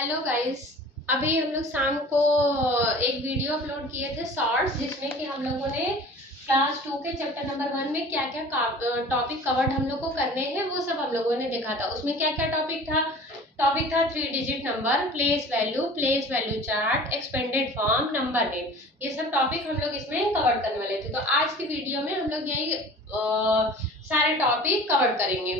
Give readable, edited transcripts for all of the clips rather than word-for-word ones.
Hello guys. अभी हम लोग शाम को एक वीडियो अपलोड किए थे शॉर्ट्स, जिसमें कि हम लोगों ने क्लास 2 के चैप्टर नंबर 1 में क्या क्या टॉपिक कवर्ड हम लोग को करने हैं वो सब हम लोगों ने देखा था। उसमें क्या क्या टॉपिक था 3 digit number, place value chart, expanded form, number name. ये सब टॉपिक हम लोग इसमें कवर करने वाले थे। तो आज की वीडियो में हम लोग यही सारे टॉपिक कवर करेंगे।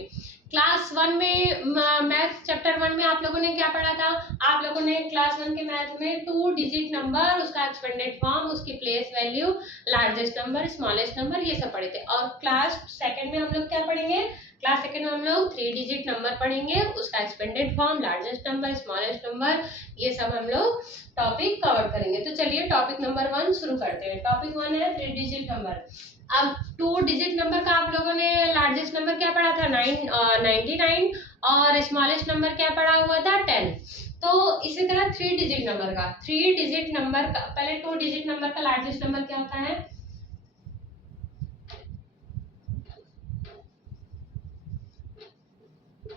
क्लास 1 में मैथ चैप्टर 1 में आप लोगों ने क्या पढ़ा था? आप लोगों ने क्लास 1 के मैथ में 2 डिजिट नंबर, उसका एक्सपेंडेड फॉर्म, उसकी place value, largest number, smallest number, ये सब पढ़े थे। और क्लास 2 में हम लोग क्या पढ़ेंगे? क्लास 2 में हम लोग 3 डिजिट नंबर पढ़ेंगे, उसका expanded form, largest number, smallest number, ये सब हम लोग टॉपिक कवर करेंगे। तो चलिए टॉपिक नंबर 1 शुरू करते हैं। टॉपिक 1 है 3 डिजिट नंबर। अब 2 डिजिट नंबर का आप लोगों ने लार्जेस्ट नंबर क्या पढ़ा था? 99, और स्मॉलेस्ट नंबर क्या पढ़ा हुआ था? 10। तो इसी तरह 3 डिजिट नंबर का, 3 डिजिट नंबर का पहले 2 डिजिट नंबर का लार्जेस्ट नंबर क्या होता है?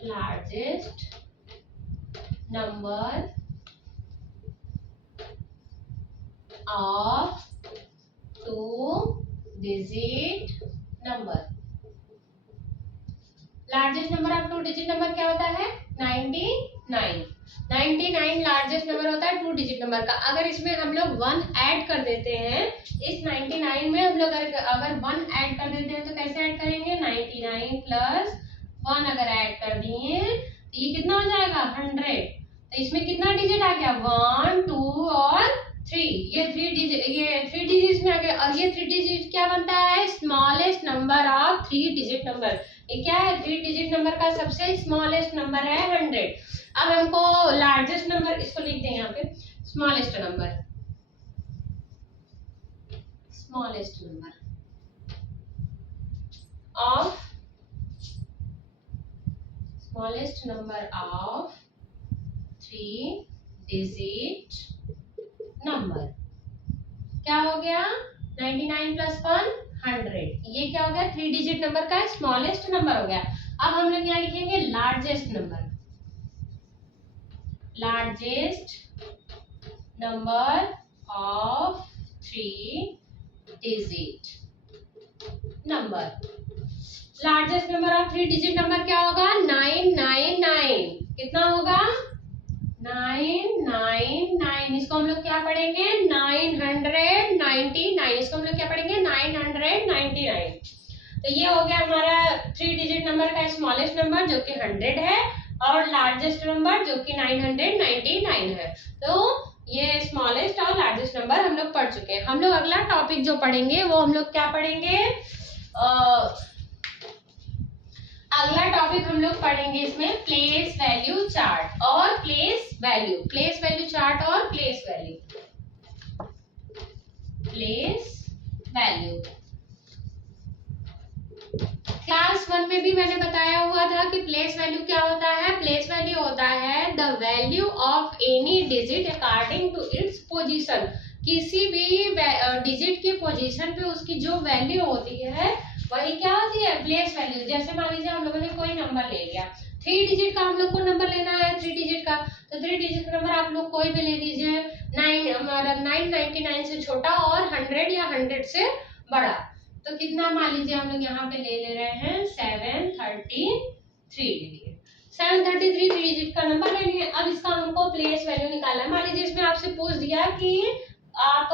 Largest number of 2 digit number. Largest number of 2 digit number क्या होता है? 99। 99 लार्जेस्ट नंबर होता है 2 डिजिट नंबर का। अगर इसमें हम लोग 1 ऐड कर देते हैं, इस 99 में हम लोग अगर 1 ऐड कर देते हैं तो कैसे ऐड करेंगे? 99 प्लस 1 अगर ऐड कर दिए तो ये कितना हो जाएगा? 100। तो इसमें कितना डिजिट आ गया? 1, 2 और 3। ये 3 डिजिट में आ गया। और ये 3 डिजिट क्या बनता है? Smallest number of 3 digit number. ये क्या है? 3 डिजिट नंबर का सबसे स्मॉलेस्ट नंबर है 100। अब हमको लार्जेस्ट नंबर, इसको लिख दें यहाँ पे, smallest number of 3 digit number क्या हो गया? 99 प्लस 1 100। ये क्या हो गया? 3 डिजिट नंबर का स्मॉलेस्ट नंबर हो गया। अब हम लोग यहाँ लिखेंगे largest number of 3 digit number. Largest number of 3 digit number क्या होगा? 999। कितना होगा? 999। इसको हम लोग क्या पढ़ेंगे? 999। इसको हम लोग क्या पढ़ेंगे? 999। तो ये हो गया हमारा 3 डिजिट नंबर का स्मॉलेस्ट नंबर जो कि 100 है, और लार्जेस्ट नंबर जो कि 999 है। तो ये स्मॉलेस्ट और लार्जेस्ट नंबर हम लोग पढ़ चुके हैं। हम लोग अगला टॉपिक जो पढ़ेंगे वो हम लोग क्या पढ़ेंगे? अगला टॉपिक हम लोग पढ़ेंगे इसमें प्लेस वैल्यू चार्ट और प्लेस वैल्यू चार्ट और प्लेस वैल्यू। क्लास 1 में भी मैंने बताया हुआ था कि प्लेस वैल्यू क्या होता है? प्लेस वैल्यू होता है the value of any digit according to its position. किसी भी डिजिट की पोजीशन पे उसकी जो वैल्यू होती है वही क्या होती है? Place value. जैसे मान लीजिए हम लोगों ने कोई नंबर ले लिया, 3 डिजिट का हम लोग को नंबर लेना है, 3 डिजिट का। तो 3 डिजिट का नंबर आप लोग कोई भी ले लीजिए, 999 से छोटा और 100 या 100 से बड़ा। तो कितना मान लीजिए हम लोग यहाँ पे ले रहे हैं 733 ले लिए। 733 3 डिजिट का नंबर ले लिए। अब इसका हमको प्लेस वैल्यू निकालना है। मान लीजिए इसमें आपसे पूछ दिया कि आप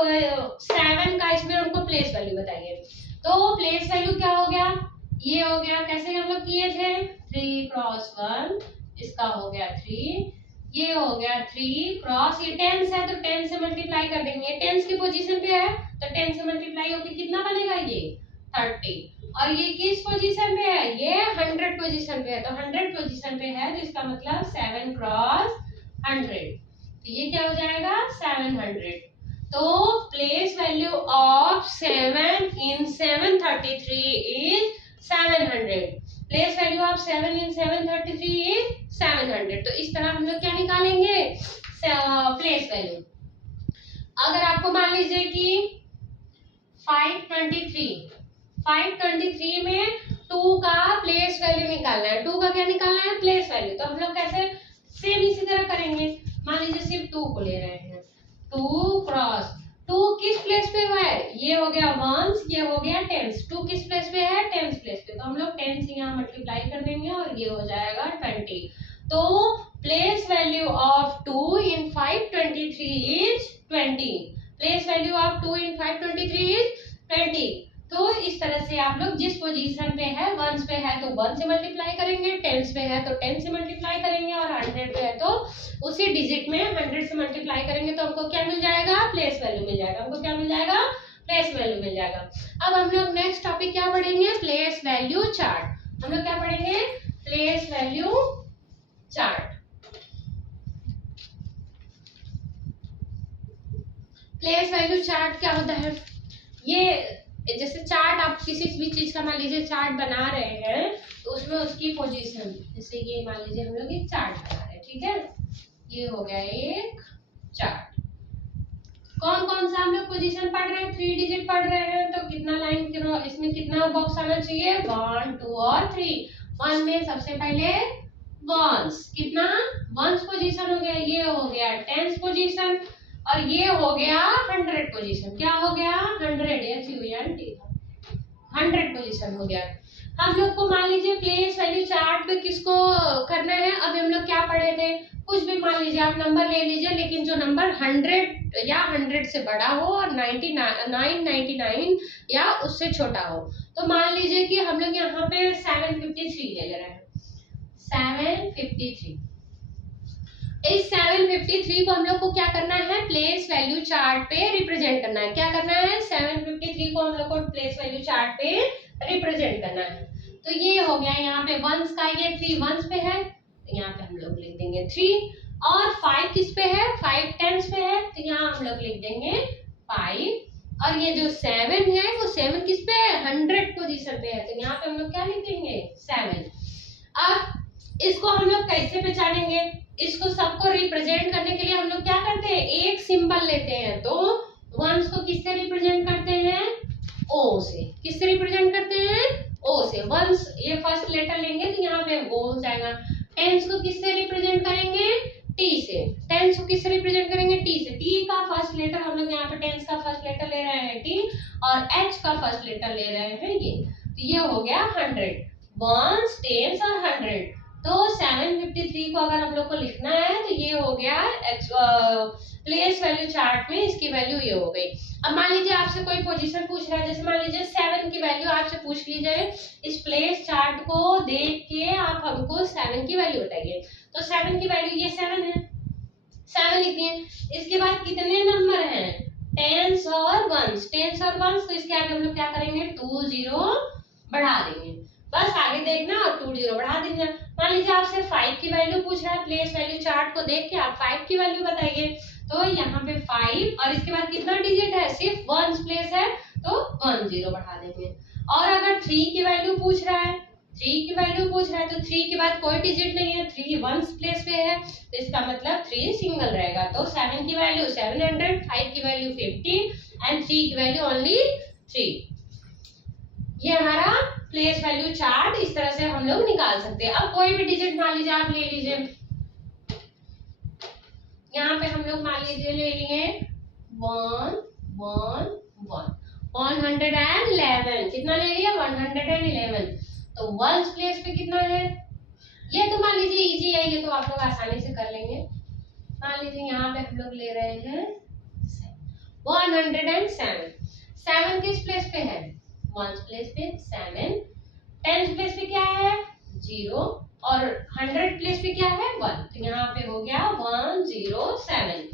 7 का इसमें हमको प्लेस वैल्यू बताइए। तो प्लेस वैल्यू क्या हो गया? ये हो गया, कैसे हम लोग किए थे? 3 क्रॉस 1, इसका हो गया 3, ये हो गया 3 क्रॉस, ये 10 है तो 10 से मल्टीप्लाई कर देंगे। ये 10 की पोजीशन पे है तो 10 से मल्टीप्लाई होकर कितना बनेगा? ये 30। और ये किस पोजीशन पे है? ये 100 पोजीशन पे है। तो 100 पोजीशन पे है तो इसका मतलब 7 क्रॉस 100। तो ये क्या हो जाएगा? 700। तो place value of 7 in 733 is 700। Place value of 7 in 733 is 700। तो इस तरह हम लोग क्या निकालेंगे? Place value. अगर आपको मान लीजिए कि 523 में 2 का प्लेस वैल्यू निकालना है। 2 का क्या निकालना है? Place value. तो हम लोग कैसे? सेम इसी तरह करेंगे। मान लीजिए सिर्फ 2 को ले रहे हैं, 2 क्रॉस 2 किस प्लेस पे हुआ है, ये हो गया वंस, ये हो गया टेंस। 2 किस प्लेस पे है, टेंस प्लेस पे, तो हम लोग टेंस यहाँ मल्टीप्लाई कर देंगे और ये हो जाएगा 20। तो place value of 2 in 523 is 20। Place value of 2 in 523 is 20। तो इस तरह से आप लोग जिस पोजीशन पे है, वंस पे है तो 1 से मल्टीप्लाई करेंगे, टेंस पे है तो 10 से मल्टीप्लाई करेंगे, और 100 पे है तो उसी डिजिट में 100 से मल्टीप्लाई करेंगे, तो हमको क्या मिल जाएगा, प्लेस वैल्यू मिल जाएगा। हमको क्या मिल जाएगा, प्लेस वैल्यू मिल जाएगा। अब हम लोग नेक्स्ट टॉपिक क्या पढ़ेंगे, प्लेस वैल्यू चार्ट। हम लोग क्या पढ़ेंगे, place value chart. Place value chart क्या होता है, ये जैसे चार्ट आप किसी भी चीज का मान लीजिए चार्ट बना रहे हैं, तो उसमें उसकी पोजीशन, जैसे ये मान लीजिए हम लोग एक चार्ट बना रहे हैं, ठीक है, ये हो गया एक चार्ट। कौन कौन सा हम लोग पोजीशन पढ़ रहे हैं, 3 डिजिट पढ़ रहे हैं, तो कितना लाइन, इसमें कितना बॉक्स आना चाहिए, 1 2 और 3। 1 में सबसे पहले वंस, कितना वंस पोजीशन हो गया, ये हो गया टेंस पोजीशन, और ये हो गया 100 पोजीशन। क्या हो गया, 100 पोजीशन हो गया। हम लोग को मान लीजिए प्लेस वैल्यू चार्ट पे किसको करना है, अभी हम लोग क्या पढ़े थे, कुछ भी मान लीजिए आप नंबर ले लीजिए, लेकिन जो नंबर 100 या 100 से बड़ा हो और 99 या उससे छोटा हो। तो मान लीजिए कि हम लोग यहाँ पे 753 ले रहे हैं, 753। इस 753 को हम लोग को क्या करना है, प्लेस वैल्यू चार्ट पे रिप्रेजेंट करना है। क्या करना है, 753 को हम लोग को प्लेस वैल्यू चार्ट पे रिप्रेजेंट करना है। तो ये हो गया, यहाँ पे वंस का ये 3 वंस पे है, तो यहाँ पे हम लोग लिख देंगे 3, और 5 किस पे है, 5 टेंस पे है, तो यहाँ हम लोग लिख देंगे 5, और ये जो 7 है वो 7 किस पे है, 100 पोजीशन पे है, तो यहाँ पे हम लोग क्या लिख देंगे 7। अब इसको हम लोग कैसे पहचानेंगे, इसको सबको रिप्रेजेंट करने के लिए हम लोग क्या करते हैं, एक सिंबल लेते हैं। तो वंस को किससे रिप्रेजेंट करते हैं, ओ से। किससे रिप्रेजेंट करते हैं, ओ से। वंस ये फर्स्ट लेटर लेंगे तो यहाँ पे ओ हो जाएगा। टेंस को किससे रिप्रेजेंट करेंगे, टी से। टेंस को किससे रिप्रेजेंट करेंगे, टी से। टी का फर्स्ट लेटर हम लोग यहाँ पे टेंस का फर्स्ट लेटर ले रहे हैं टी, और एच का फर्स्ट लेटर ले रहे हैं ये, तो ये हो गया 100। वंस, टेंस और 100। तो 753 को अगर हम लोग को लिखना है तो ये हो गया प्लेस वैल्यू चार्ट में, इसकी वैल्यू ये हो गई। अब मान लीजिए आपसे कोई पोजीशन पूछ रहा है, जैसे मान लीजिए 7 की वैल्यू आपसे पूछ ली जाए, इस प्लेस चार्ट को देख के आप हमको 7 की वैल्यू बताइए। तो 7 की वैल्यू ये 7 है, 7 लिखिए। इसके बाद कितने नंबर हैं, टेंस और वंस। टेंस और वंस, तो इसके आगे हम लोग क्या करेंगे, 2 0 बढ़ा देंगे, बस आगे देखना और 2 0 बढ़ा देंगे। मान लीजिए आपसे 5 की वैल्यू पूछ रहा है, प्लेस वैल्यू चार्ट को देख के आप 5 की वैल्यू बताइए, तो यहाँ पे 5, और इसके बाद कितना डिजिट है, सिर्फ वंस प्लेस है, तो 1 0 बढ़ा देंगे। और अगर 3 की वैल्यू पूछ रहा है, 3 की वैल्यू पूछ रहा है, तो 3 के बाद कोई डिजिट नहीं है, 3 वंस प्लेस पे है, तो इसका मतलब 3 सिंगल रहेगा। तो 7 की वैल्यू 700, 5 की वैल्यू 50 एंड 3 की वैल्यू ओनली 3। ये हमारा प्लेस वैल्यू चार्ट इस तरह से हम लोग निकाल सकते हैं। अब कोई भी डिजिट मान लीजिए आप ले लीजिए, यहाँ पे हम लोग मान लीजिए ले लिए 1 1 1 111, कितना ले लिया 111। तो वंस प्लेस पे कितना है, ये तो मान लीजिए इजी है, ये तो आप लोग आसानी से कर लेंगे। मान लीजिए यहाँ पे हम लोग ले रहे हैं 107। 7 किस प्लेस पे है, वंस प्लेस पे 7, टेंस प्लेस पे क्या है 0, और 100 प्लेस पे क्या है 1, तो यहाँ पे हो गया 107।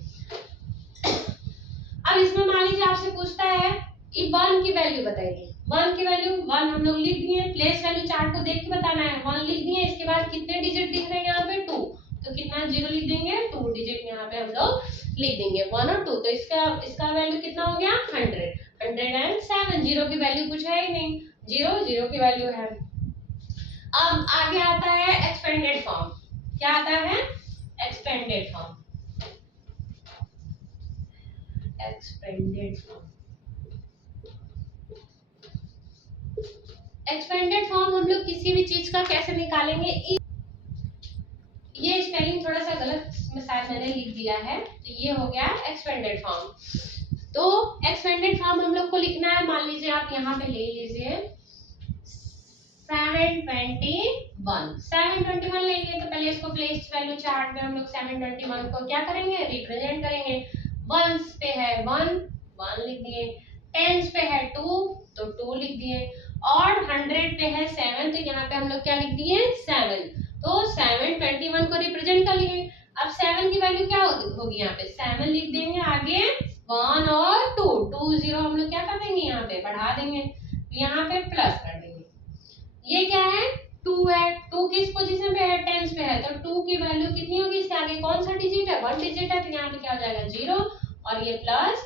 अब इसमें मान लीजिए आपसे पूछता है कि 1 की वैल्यू बताइए। 1 की वैल्यू 1 हम लोग लिख दिए, प्लेस वैल्यू चार्ट को देख के बताना है, 1 लिख दिए। इसके बाद कितने डिजिट दिख रहे हैं यहाँ पे 2, तो कितना 0 लिख देंगे, 2 डिजिट यहाँ पे हम लोग लिख देंगे 1 और 2, तो इसका वैल्यू कितना हो गया 100, 107। 0 की वैल्यू कुछ है ही नहीं, 0 की वैल्यू है। अब आगे आता है एक्सपेंडेड फॉर्म। क्या आता है, expanded form. Expanded form, expanded form हम लोग किसी भी चीज का कैसे निकालेंगे, ये स्पेलिंग थोड़ा सा गलत इसमें शायद मैंने लिख दिया है, तो ये हो गया एक्सपेंडेड फॉर्म। तो एक्सपेंडेड फॉर्म हम लोग को लिखना है, मान लीजिए आप यहाँ पे ले लीजिए 721 लेंगे, तो पहले इसको प्लेस वैल्यू चार्ट में हम लोग 721 को क्या करेंगे, रिप्रेजेंट करेंगे। वंस पे है 1 लिख दिए, टेंस पे है 2 तो 2 लिख दिए, और 100 पे है 7 तो यहाँ पे हम लोग क्या लिख दिए 7। तो 721 को रिप्रेजेंट कर लिए। अब 7 की वैल्यू क्या होगी, यहाँ पे 7 लिख देंगे, आगे 1 और 2 0 हम लोग क्या कर देंगे, यहाँ पे बढ़ा देंगे, यहाँ पे प्लस कर देंगे। ये क्या है 2 है, 2 किस पोजीशन पे है, टेंस पे है, तो 2 की वैल्यू कितनी होगी, इसके आगे कौन सा डिजिट है, 1 डिजिट है, तो यहाँ पे क्या हो जाएगा 0 और ये प्लस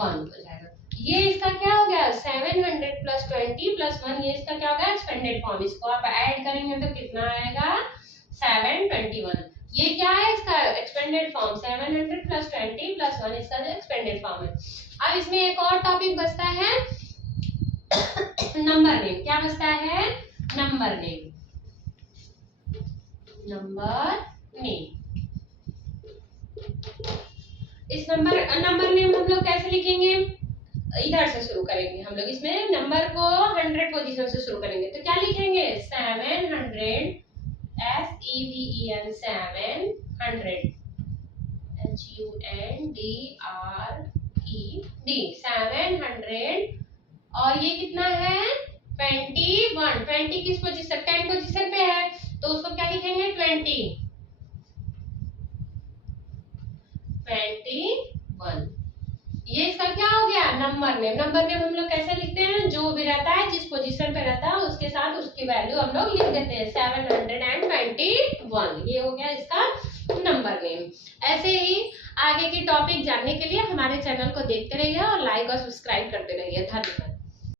1 हो जाएगा। ये इसका क्या हो गया 700 प्लस 20 प्लस 1, ये इसका क्या होगा एक्सपेंडेड फॉर्म। इसको आप ऐड करेंगे तो कितना आएगा 721। ये क्या है इसका एक्सपेंडेड फॉर्म, 700 प्लस 20 प्लस 1 इसका एक्सपेंडेड फॉर्म है। अब इसमें एक और टॉपिक बचता है नंबर नेम। क्या बचता है, नंबर नेम। इस नंबर नेम हम लोग कैसे लिखेंगे, इधर से शुरू करेंगे हम लोग, इसमें नंबर को 100 पोजीशन से शुरू करेंगे, तो क्या लिखेंगे 700 SEVEN 700 HUNDRED 700, और ये कितना है 21, 20 किस पोजीशन 10 पोजीशन पे है, तो उसको क्या लिखेंगे 21। ये इसका क्या हो गया नंबर नेम। नंबर नेम हम लोग कैसे लिखते हैं, जो भी रहता है जिस पोजीशन पे रहता है उसके साथ उसकी वैल्यू हम लोग लिख देते हैं 721। ये हो गया इसका नंबर नेम। ऐसे ही आगे के टॉपिक जानने के लिए हमारे चैनल को देखते रहिए और लाइक और सब्सक्राइब करते रहिए। धन्यवाद।